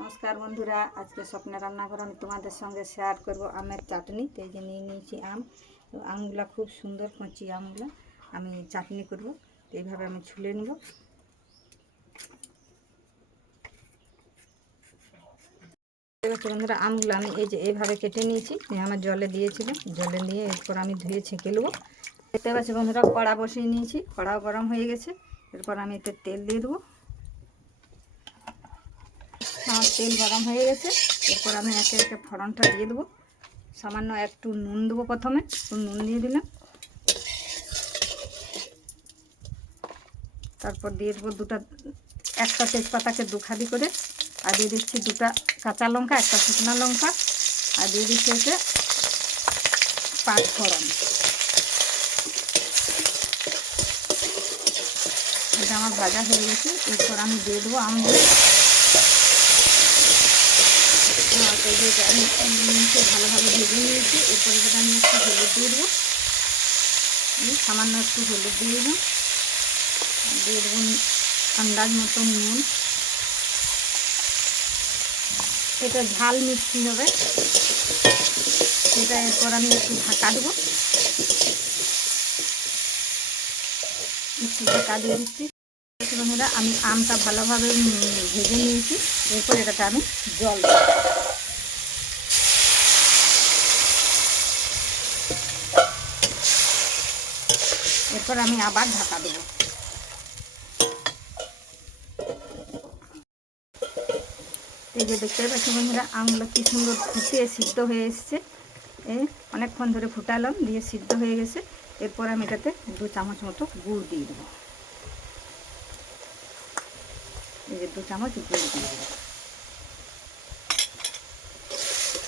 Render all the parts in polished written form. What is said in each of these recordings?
নমস্কার বন্ধুরা, আজকে স্বপ্নে রান্নাঘর আমি তোমাদের সঙ্গে শেয়ার করব আমের চাটনি। তো এই যে নিয়ে নিয়েছি আম। তো আমগুলো খুব সুন্দর কচি আমগুলো আমি চাটনি করব। তো এইভাবে আমি ছুলে নেব। বন্ধুরা, আমগুলো আমি এই যে এইভাবে কেটে নিয়েছি, আমার জলে দিয়েছিলাম, জলে নিয়ে এরপর আমি ধুয়ে ছেঁকে নেবো। দেখতে পাচ্ছি বন্ধুরা, কড়া বসিয়ে নিয়েছি, কড়াও গরম হয়ে গেছে। এরপর আমি এতে তেল দিয়ে দেবো। আমার তেল গরম হয়ে গেছে। এরপর আমি একে একে ফোড়নটা দিয়ে দেবো। সামান্য একটু নুন দেবো, প্রথমে একটু নুন দিয়ে দিলাম। তারপর দিয়ে দেবো একটা তেজপাতাকে দুখালি করে, আর দিয়ে দিচ্ছি দুটা কাঁচা লঙ্কা, একটা শুকনো লঙ্কা, আর দিয়ে দিচ্ছি হচ্ছে পাঁচ ফোড়ন। এটা আমার ভাজা হয়ে গেছে। এরপর আমি দিয়ে দেবো আমগুলো। আমি ভালোভাবে ভেজে নিয়েছি। এরপরে এটা আমি একটু হলুদ দিয়ে দেবো, সামান্য একটু হলুদ দিয়ে দেবো। দিয়ে দেবো আন্দাজ মতো নুন। এটা ঝাল মিষ্টি হবে এটা। এরপর আমি একটু ঢাকা দেবো, একটু ঢাকা দিয়ে দিচ্ছি। বন্ধুরা, আমি আমটা ভালোভাবে ভেজে নিয়েছি। এরপর এটাতে আমি জল দেবো। এরপর আমি আবার ঢাকা দেবো। এই যে দেখতে পাচ্ছি বন্ধুরা, আমগুলো কি সুন্দর ফুটিয়ে সিদ্ধ হয়ে এসছে। অনেকক্ষণ ধরে ফুটালাম, দিয়ে সিদ্ধ হয়ে গেছে। এরপর আমি এটাতে 2 চামচ মতো গুড় দিয়ে দেবো। এই যে 2 চামচ গুড় দিয়ে দেবো।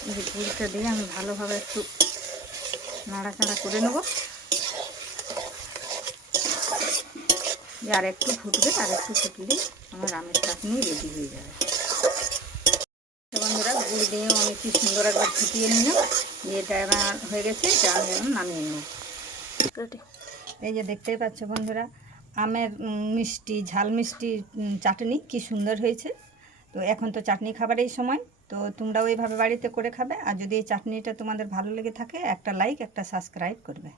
এই যে গুড়টা দিয়ে আমি ভালোভাবে একটু নাড়াচাড়া করে নেব। আর একটু ফুটবে, আর একটু ফুটলেই আমার আমের চাটনি রেডি হয়ে যাবে। বন্ধুরা, গুড় দিয়েও আমি কি সুন্দর একবার ফুটিয়ে নিলাম। এটা এবার হয়ে গেছে, এটা আমি এখন নামিয়ে নেব। এই যে দেখতেই পাচ্ছ বন্ধুরা, আমের মিষ্টি ঝাল মিষ্টি চাটনি কি সুন্দর হয়েছে। তো এখন তো চাটনি খাবারের সময়, তো তোমরাও এইভাবে বাড়িতে করে খাবে। আর যদি এই চাটনিটা তোমাদের ভালো লেগে থাকে, একটা লাইক একটা সাবস্ক্রাইব করবে।